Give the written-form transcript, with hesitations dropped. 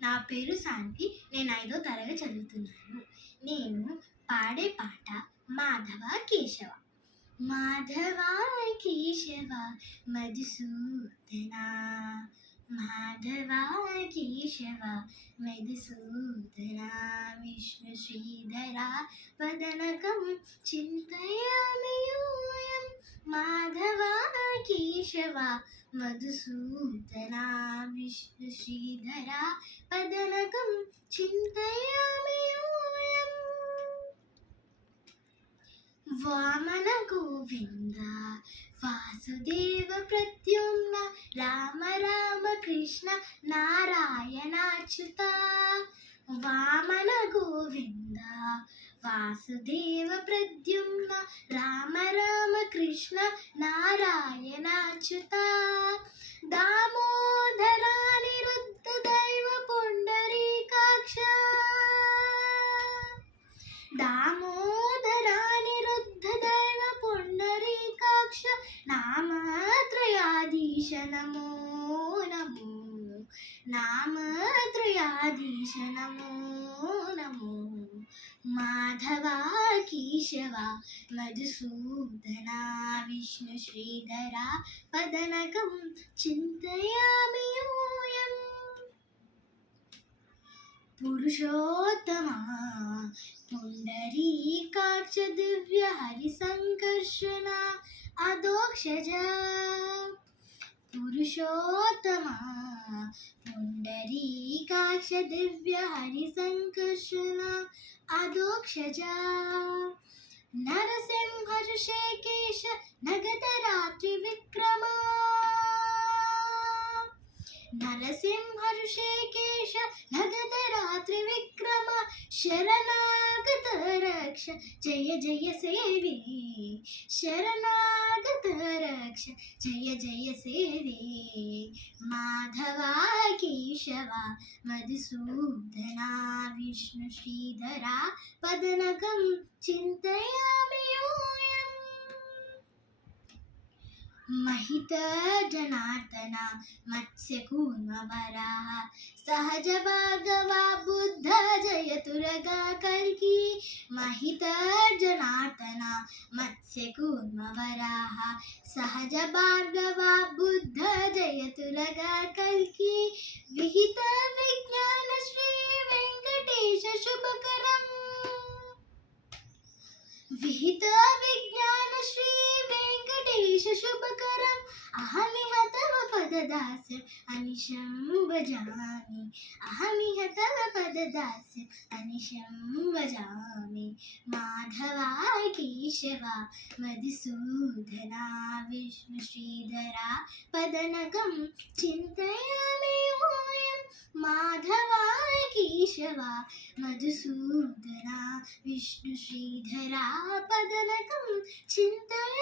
నా పేరు శాంతి. నేను 5వ తరగతి చదువుతున్నాను. నేను పాడే పాట మాధవ కేశవ. మాధవ కేశవ మధుసూదన, మాధవ కేశవ మధుసూదన, విష్ణు శ్రీధర వదనకం చింతయామి యూయం. మాధవ కేశవ మధుసూదన, విష్ణు శ్రీధర వదనకం చింతయామి యూయం. వామన గోవింద వాసుదేవ ప్రద్యుమ్న, రామ రామ కృష్ణ నారాయణాచ్యుత. వామన గోవింద వాసుదేవ ప్రద్యుమ్న, రామ రామ కృష్ణ నారాయణాచ్యుత. దామోదరా నిరుద్ధ దైవ పుండరీకాక్ష, దామోదరా నిరుద్ధ దైవ పుండరీకాక్ష, నామత్రయాధీశ నమో నమో, నామత్రయాధీశ నమో నమో. మాధవ కేశవ మధుసూదన, విష్ణు శ్రీధర పదనకం చింతయామి యూయం. పురుషోత్తమ పుండరీకాక్ష దివ్య హరి సంకర్షణ అధోక్షజ. పురుషోత్తమ పుండరీకాక్ష దివ్య హరి సంకర్షణ అధోక్షజ. నరసింహ ఋషికేశ నగత రాత్రి విక్రమ, నరసింహ ఋషికేశ నగత రాత్రి విక్రమ, శరణాగత రక్ష జయ జయ సేవే, శరణాగత రక్ష జయ జయ సేవే. మాధవ కేశవ మధుసూదన, విష్ణు శ్రీధర పదనకం చింతయామి యూయం. महित जनार्दन मत्स्यकूर्म वराह, सहज भार्गवा बुद्ध जयतुरगा कल्की. महित जनार्दन मत्स्यकूर्म वराह, सहज भार्गवा बुद्ध जयतुरगा कल्की. विहित विज्ञान श्री वेंकटेश शुभकरम, विहित विज्ञान श्री वेंकटेश शुभकरम. अहमिह तव पददास्यम् अनिशं भजामि, अहमिह तव पददास्यम् अनिशं भजामि. माधव केशव मधुसूदन, विष्णु श्रीधर पदनकं चिन्तयामि यूयम्. माधव केशव मधुसूदन, विष्णु श्रीधर पदनकं चिन्तयामि.